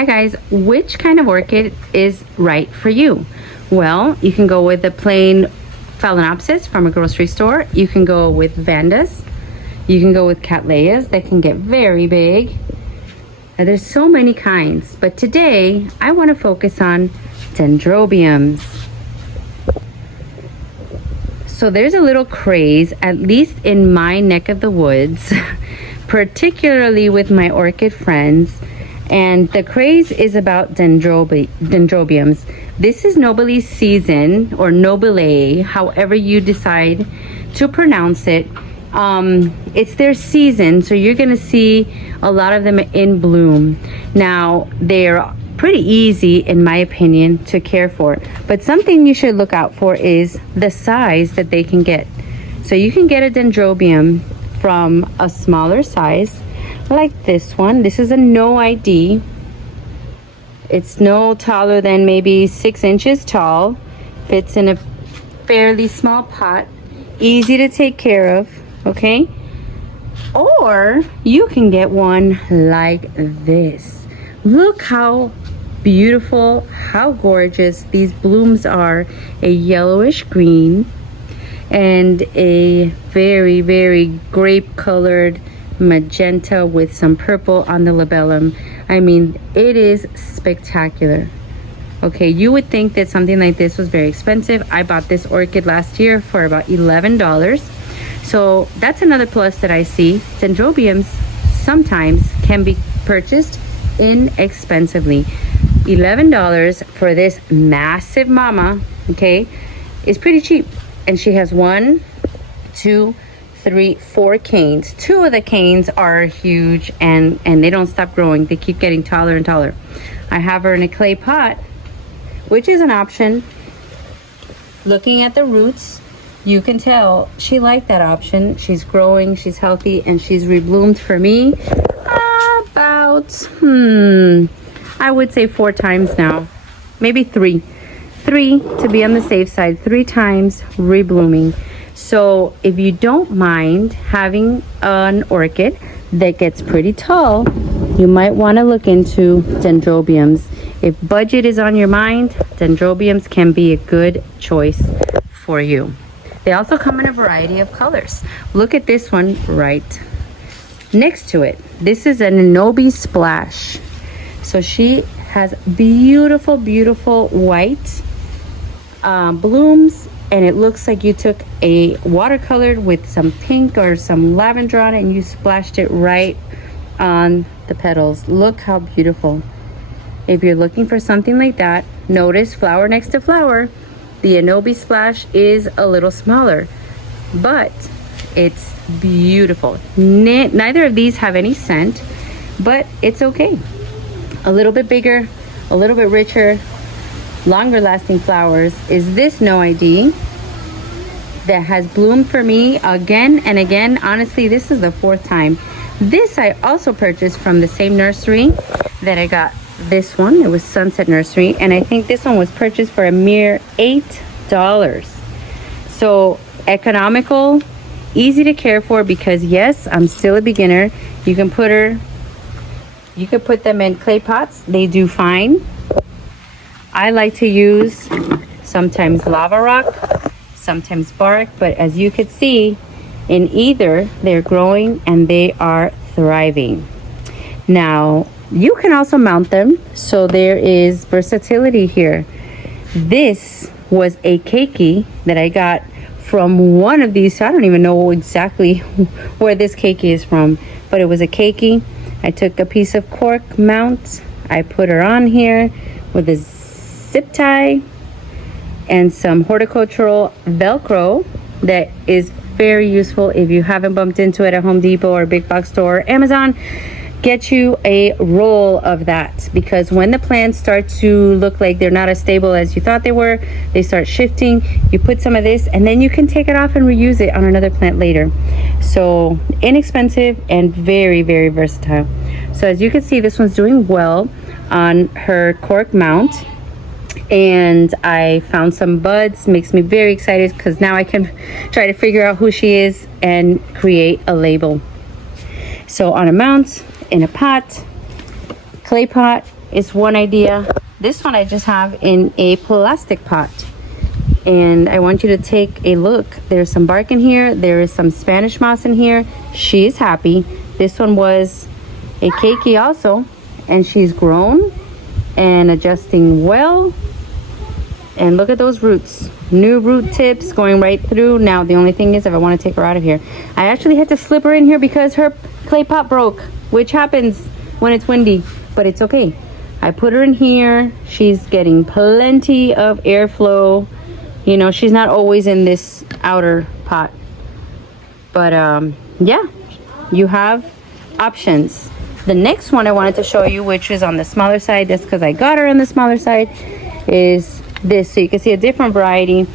Hi guys, which kind of orchid is right for you? Well, you can go with the plain Phalaenopsis from a grocery store. You can go with Vandas. You can go with Cattleyas that can get very big. Now, there's so many kinds, but today I want to focus on Dendrobiums. So there's a little craze, at least in my neck of the woods, particularly with my orchid friends. And the craze is about dendrobiums. This is Nobile season, or Nobile, however you decide to pronounce it. It's their season, so you're gonna see a lot of them in bloom. Now, they're pretty easy, in my opinion, to care for. But something you should look out for is the size that they can get. So you can get a dendrobium from a smaller size, like this one. This is a no ID. It's no taller than maybe 6 inches tall. Fits in a fairly small pot. Easy to take care of, okay? Or you can get one like this. Look how beautiful, how gorgeous these blooms are. A yellowish green and a very, very grape colored magenta with some purple on the labellum. I mean, it is spectacular. Okay, you would think that something like this was very expensive. I bought this orchid last year for about $11. So that's another plus that I see. Dendrobiums sometimes can be purchased inexpensively. $11 for this massive mama, okay, is pretty cheap. And she has 1, 2, 3, 4 canes. 2 of the canes are huge and they don't stop growing. They keep getting taller and taller. I have her in a clay pot, which is an option. Looking at the roots, you can tell she liked that option. She's growing, she's healthy, and she's rebloomed for me about, I would say 4 times now. Maybe 3. 3 to be on the safe side. 3 times reblooming. So if you don't mind having an orchid that gets pretty tall, you might want to look into dendrobiums. If budget is on your mind, dendrobiums can be a good choice for you. They also come in a variety of colors. Look at this one right next to it. This is an Inobi Splash. So she has beautiful, beautiful white blooms, and it looks like you took a watercolor with some pink or some lavender on it and you splashed it right on the petals. Look how beautiful. If you're looking for something like that, notice flower next to flower. The Inobi Splash is a little smaller, but it's beautiful. Neither of these have any scent, but it's okay. A little bit bigger, a little bit richer, longer lasting flowers is this No ID that has bloomed for me again and again. Honestly, this is the 4th time. This I also purchased from the same nursery that I got this one. It was Sunset Nursery, and I think this one was purchased for a mere $8. So economical, easy to care for, because yes, I'm still a beginner. You can put them in clay pots. They do fine. I like to use sometimes lava rock, sometimes bark, but as you could see, in either, they're growing and they are thriving. Now, you can also mount them, so there is versatility here. This was a keiki that I got from one of these, so I don't even know exactly where this keiki is from, but it was a keiki. I took a piece of cork mount, I put her on here with a zip tie and some horticultural Velcro that is very useful if you haven't bumped into it at Home Depot or big box store or Amazon. Get you a roll of that, because when the plants start to look like they're not as stable as you thought they were, they start shifting, you put some of this and then you can take it off and reuse it on another plant later. So inexpensive and very, very versatile. So as you can see, this one's doing well on her cork mount, and I found some buds. Makes me very excited because now I can try to figure out who she is and create a label. So on a mount, in a pot, clay pot, is one idea. This one I just have in a plastic pot. And I want you to take a look. There's some bark in here. There is some Spanish moss in here. She's happy. This one was a keiki also, and she's grown and adjusting well. And look at those roots. New root tips going right through. Now the only thing is, if I want to take her out of here, I actually had to slip her in here because her clay pot broke, which happens when it's windy, but it's okay. I put her in here. She's getting plenty of airflow. You know, she's not always in this outer pot. But yeah, you have options. The next one I wanted to show you, which is on the smaller side, that's because I got her on the smaller side, is this. So you can see a different variety.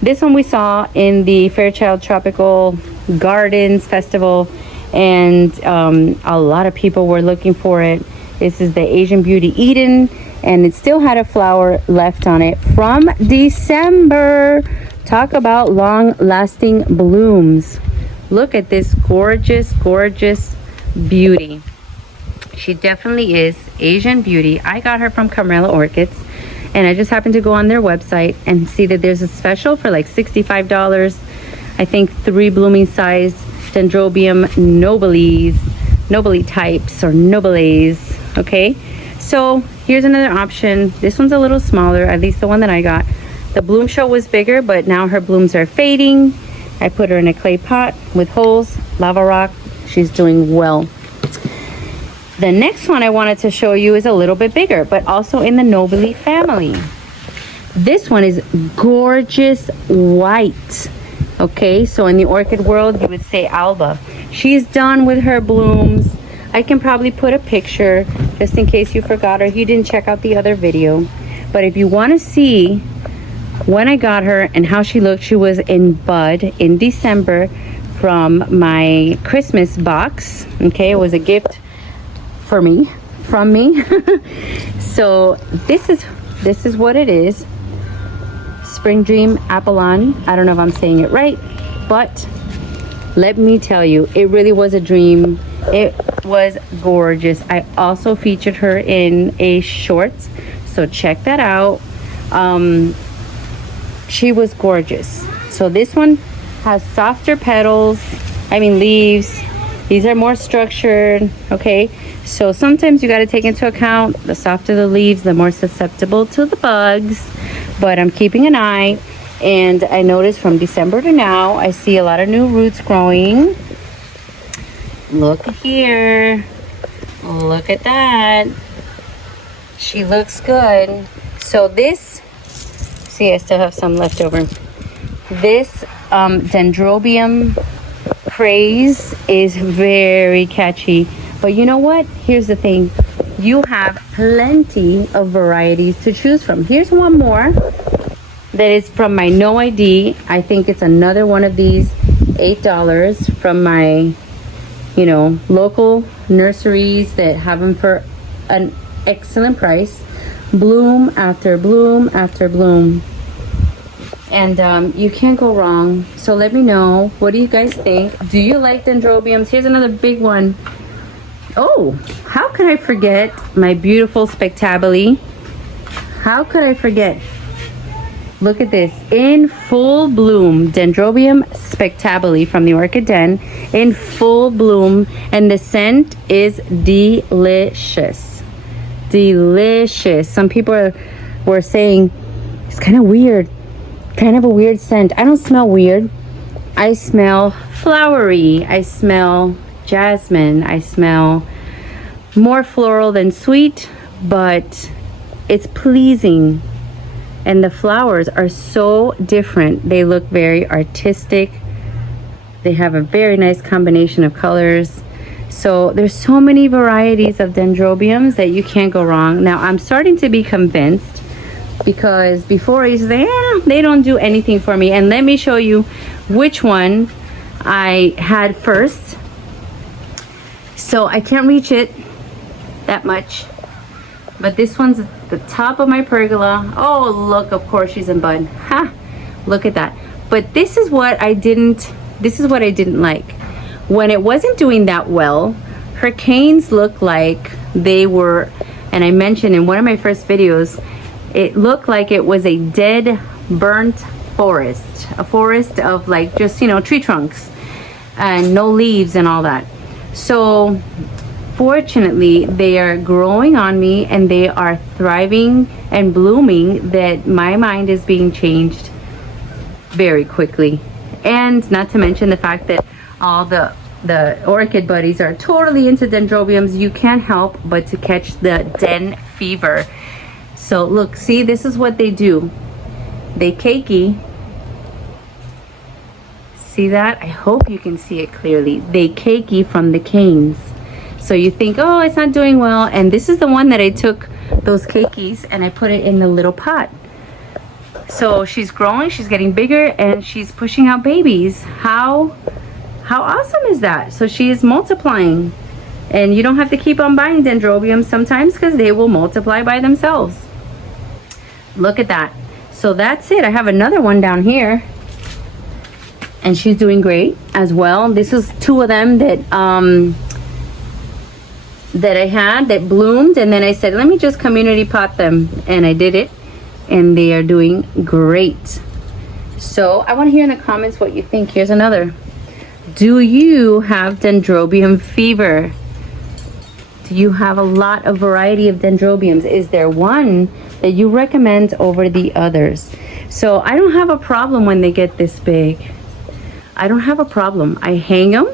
This one we saw in the Fairchild Tropical Gardens Festival, and a lot of people were looking for it. This is the Asian Beauty Eden, and it still had a flower left on it from December. Talk about long-lasting blooms. Look at this gorgeous, gorgeous beauty. She definitely is Asian Beauty. I got her from Camarilla Orchids, and I just happened to go on their website and see that there's a special for like $65. I think 3 blooming size Dendrobium nobile types or nobiles. Okay, so here's another option. This one's a little smaller, at least the one that I got. The bloom show was bigger, but now her blooms are fading. I put her in a clay pot with holes, lava rock. She's doing well. The next one I wanted to show you is a little bit bigger, but also in the nobile family. This one is gorgeous white. Okay, so in the orchid world, you would say Alba. She's done with her blooms. I can probably put a picture just in case you forgot or you didn't check out the other video. But if you want to see when I got her and how she looked, she was in bud in December from my Christmas box. Okay, it was a gift for me, from me. So this is what it is. Spring Dream Apollon. I don't know if I'm saying it right, but let me tell you, it really was a dream. It was gorgeous. I also featured her in a shorts, so check that out. She was gorgeous. So this one has softer petals, leaves. These are more structured. Okay, so sometimes you got to take into account the softer the leaves, the more susceptible to the bugs. But I'm keeping an eye, and I noticed from December to now I see a lot of new roots growing. Look here, look at that. She looks good. So this, see, I still have some left over. This Dendrobium craze is very catchy, but you know what, here's the thing, you have plenty of varieties to choose from. Here's one more that is from my No ID. I think it's another one of these $8 from my local nurseries that have them for an excellent price. Bloom after bloom after bloom, and you can't go wrong. So let me know, what do you guys think? Do you like dendrobiums? Here's another big one. Oh, how could I forget my beautiful Spectabile? How could I forget? Look at this, in full bloom, Dendrobium Spectabile from the Orchid Den, in full bloom, and the scent is delicious. Delicious. Some people were saying it's kind of weird, kind of a weird scent. I don't smell weird. I smell flowery. I smell jasmine. I smell more floral than sweet, but it's pleasing. And the flowers are so different. They look very artistic. They have a very nice combination of colors. So there's so many varieties of dendrobiums that you can't go wrong. Now I'm starting to be convinced, because before I used to say, they don't do anything for me. And let me show you which one I had first. So I can't reach it that much, but this one's at the top of my pergola. Oh, look, of course she's in bud. Ha! Look at that. But this is what I didn't like. When it wasn't doing that well, her canes looked like they were And I mentioned in one of my first videos, it looked like it was a dead, burnt forest. A forest of like just, you know, tree trunks and no leaves and all that. So fortunately, they are growing on me and they are thriving and blooming, that my mind is being changed very quickly. And not to mention the fact that all the orchid buddies are totally into dendrobiums. You can't help but to catch the den fever. So look, see, this is what they do. They cakey. See that? I hope you can see it clearly. They cakey from the canes. So you think, oh, it's not doing well. And this is the one that I took those cakeys and I put it in the little pot. So she's growing, she's getting bigger, and she's pushing out babies. How awesome is that? So she is multiplying. And you don't have to keep on buying dendrobiums sometimes because they will multiply by themselves. Look at that. So that's it. I have another one down here. And she's doing great as well. This is two of them that that I had that bloomed, and then I said, let me just community pot them, and I did it, and they are doing great. So I want to hear in the comments what you think. Here's another. Do you have dendrobium fever? Do you have a lot of variety of dendrobiums? Is there one that you recommend over the others? So I don't have a problem when they get this big. I don't have a problem. I hang them,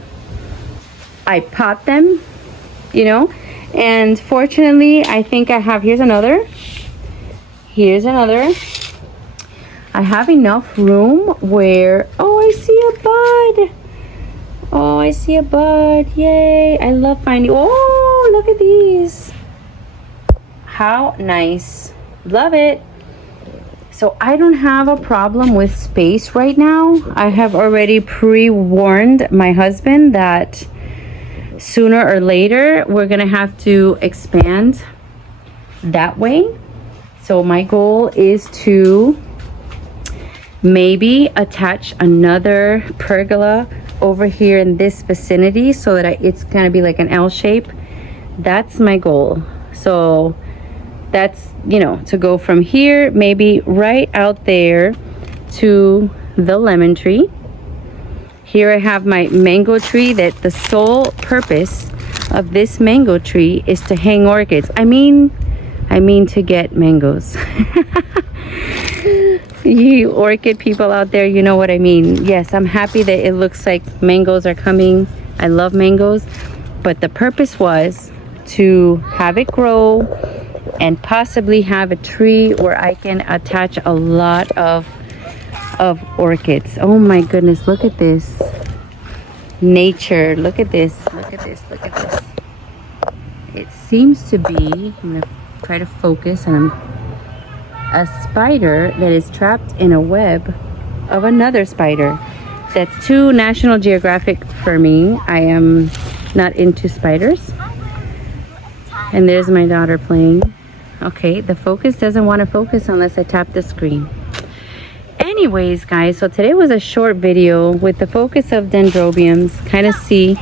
I pot them, you know, and fortunately I think I have, here's another, I have enough room where, oh, I see a bud. Oh, I see a bud. Yay. I love finding, oh, look at these. How nice. Love it. So I don't have a problem with space right now. I have already pre-warned my husband that sooner or later we're gonna have to expand that way. So my goal is to maybe attach another pergola over here in this vicinity so that it's gonna be like an L shape. That's my goal. So that's, you know, to go from here maybe right out there to the lemon tree. Here I have my mango tree, that the sole purpose of this mango tree is to hang orchids. I mean to get mangoes. You orchid people out there, you know what I mean. Yes, I'm happy that it looks like mangoes are coming. I love mangoes, but the purpose was to have it grow and possibly have a tree where I can attach a lot of orchids. Oh my goodness, look at this. Nature, look at this, look at this, look at this. It seems to be, I'm gonna try to focus, and a spider that is trapped in a web of another spider. That's too National Geographic for me. I am not into spiders. And there's my daughter playing. Okay, the focus doesn't want to focus unless I tap the screen. Anyways, guys, so today was a short video with the focus of dendrobiums, kind of see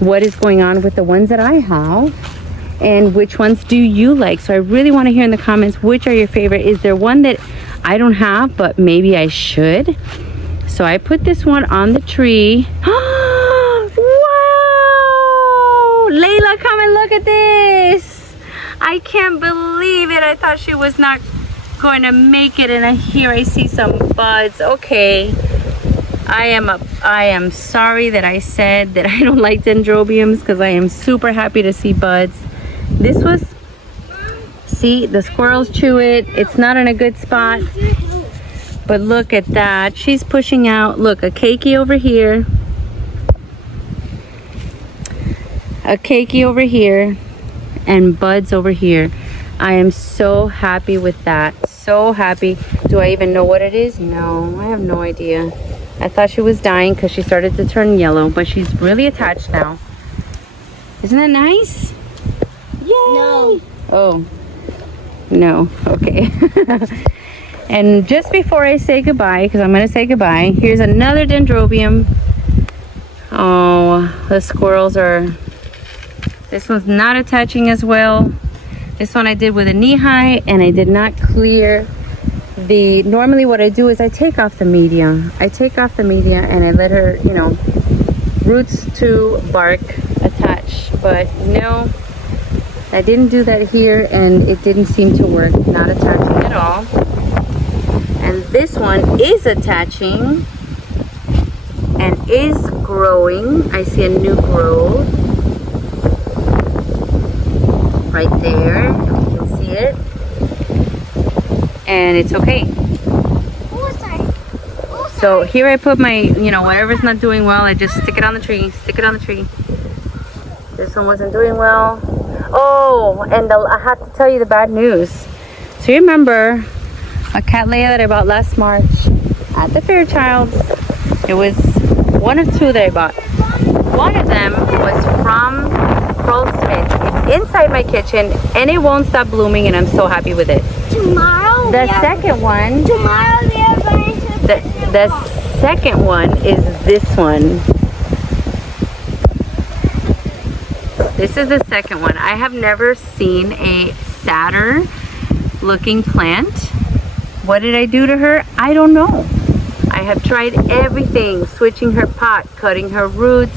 what is going on with the ones that I have and which ones do you like. So I really want to hear in the comments, which are your favorite? Is there one that I don't have but maybe I should? So I put this one on the tree. Wow! Layla, come and look at this. I can't believe it. I thought she was not going to make it, and here I see some buds. Okay, I am sorry that I said that I don't like dendrobiums, because I am super happy to see buds. This was, see, the squirrels chew it. It's not in a good spot, but look at that. She's pushing out. Look, a cakey over here, a cakey over here, and buds over here. I am so happy with that. So happy. Do I even know what it is? No, I have no idea. I thought she was dying because she started to turn yellow, but she's really attached now. Isn't that nice? Yay! No. Oh, no. Okay. And just before I say goodbye, because I'm going to say goodbye, here's another dendrobium. Oh, the squirrels are... This one's not attaching as well. This one I did with a knee-high, and I did not clear the... Normally what I do is I take off the media. I take off the media and I let her, you know, roots to bark attach. But no, I didn't do that here, and it didn't seem to work. Not attaching at all. And this one is attaching and is growing. I see a new growth right there. You can see it. And it's okay. So here I put my, you know, whatever's not doing well, I just stick it on the tree. Stick it on the tree. This one wasn't doing well. Oh, and I have to tell you the bad news. So you remember a Cattleya that I bought last March at the Fairchilds? It was one of two that I bought. One of them was from Smith. It's inside my kitchen and it won't stop blooming, and I'm so happy with it. Tomorrow the second one we are going to the second one is this one. This is the second one. I have never seen a sadder looking plant. What did I do to her? I don't know. I have tried everything, switching her pot, cutting her roots,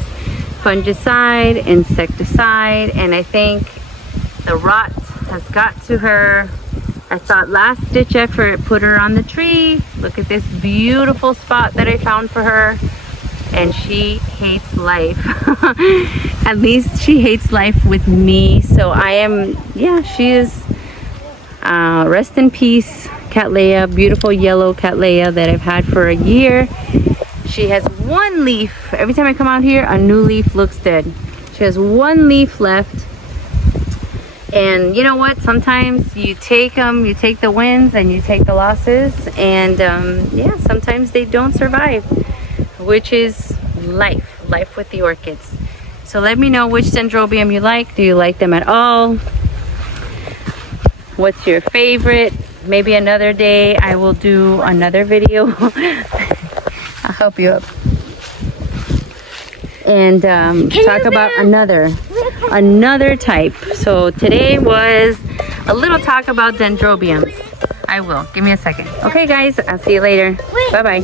fungicide, insecticide, and I think the rot has got to her. I thought last ditch effort, put her on the tree. Look at this beautiful spot that I found for her. And she hates life. At least she hates life with me. So I am, yeah, she is, rest in peace, Cattleya, beautiful yellow Cattleya that I've had for a year. She has one leaf. Every time I come out here, a new leaf looks dead. She has one leaf left. And you know what? Sometimes you take them, you take the wins and you take the losses. And yeah, sometimes they don't survive, which is life with the orchids. So let me know which dendrobium you like. Do you like them at all? What's your favorite? Maybe another day I will do another video. I'll help you up and talk about another type. So today was a little talk about dendrobiums. I will. Give me a second. Okay guys, I'll see you later. Bye bye.